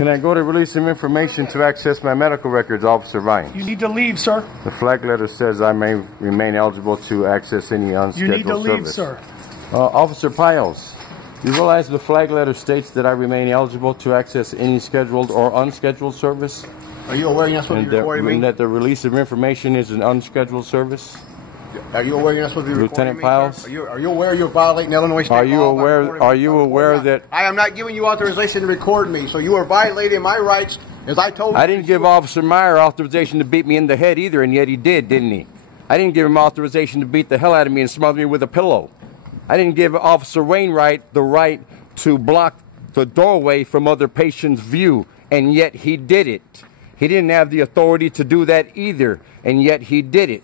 Can I go to release some information to access my medical records, Officer Vines? You need to leave, sir. The flag letter says I may remain eligible to access any unscheduled service. You need to leave, sir. Officer Piles, you realize the flag letter states that I remain eligible to access any scheduled or unscheduled service? Are you aware you're not supposed to be recording me? And that the release of information is an unscheduled service? Are you aware you're not supposed to be recording Lieutenant Piles? Are you aware you're violating Illinois state law? Are you aware that I am not giving you authorization to record me, so you are violating my rights as I told you. I didn't give Officer Meyer authorization to beat me in the head either, and yet he did, didn't he? I didn't give him authorization to beat the hell out of me and smother me with a pillow. I didn't give Officer Wainwright the right to block the doorway from other patients' view, and yet he did it. He didn't have the authority to do that either, and yet he did it.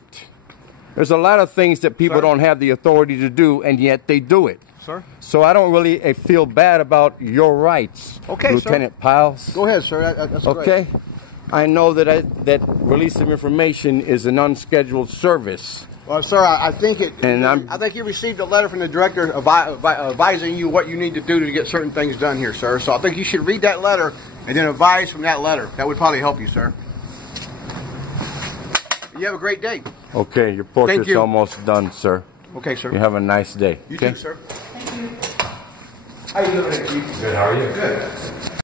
There's a lot of things that people don't have the authority to do, and yet they do it. Sir? So I don't really feel bad about your rights, okay, Lieutenant Piles. Go ahead, sir. That's okay. Great. I know that release of information is an unscheduled service. Well, sir, I think you received a letter from the director advising you what you need to do to get certain things done here, sir. So I think you should read that letter and then advise from that letter. That would probably help you, sir. You have a great day. Okay, your portrait's almost done, sir. Okay, sir. You have a nice day. You okay? too, sir. Thank you. How you doing, Chief? Good, how are you? Good.